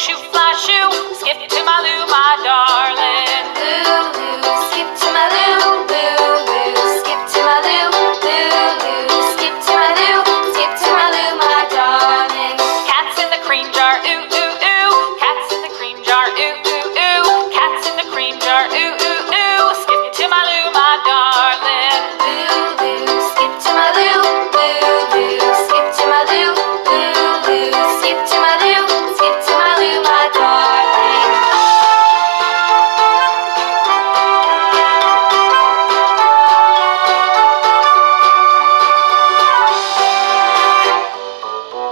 shoe, fly, shoe, skip to my Lou, my darling. Lulu, skip to my Lou, Lulu, skip to my Lou, Lulu, skip to my Lou, skip to my Lou, my darling. Cats in the cream jar, ooh, ooh, ooh. Cats in the cream jar, ooh, ooh, ooh. Cats in the cream jar, ooh, ooh, ooh. Skip to my Lou, my darling. Lulu, skip to my Lou, Lulu, skip to my Lou, Lulu, skip to my Lou, skip to my Lou, my darling.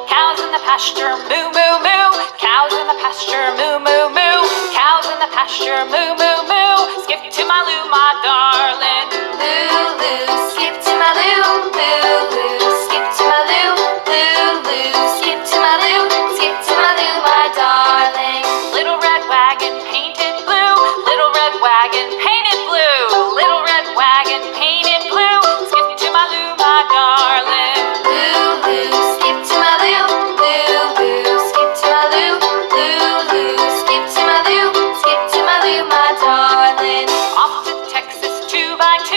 Cows in the pasture, moo, moo, moo. Cows in the pasture, moo, moo, moo. Cows in the pasture, moo, moo, moo. Skip to my Lou, my darling. Lulu, skip to my Lou, Lulu, skip to my Lou, Lulu, skip to my Lou, skip to my Lou, my darling. Little red wagon painted blue. Little red wagon painted blue. Little red wagon painted blue. Skip to my Lou, my darling. Lulu, skip to my Lou, Lulu, skip to my Lou, Lulu, skip to my Lou, skip to my Lou, my darling. Off to Texas 2x2.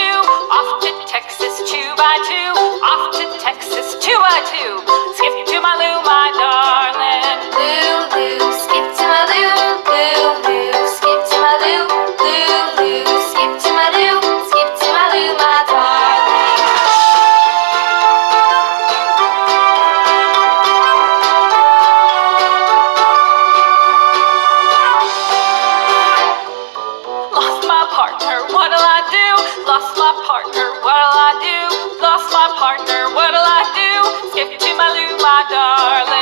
Off to Texas 2x2. Off to Texas 2x2. Skip to my Lou, my darling. Lulu, skip to my Lou, Lulu, skip to my Lou, Lulu, skip to my Lou, skip to my Lou, my darling. Lost my partner, what'll I do? Lost my partner, what'll I do? Lost my partner, what'll I do? Skip to my Lou, my darling.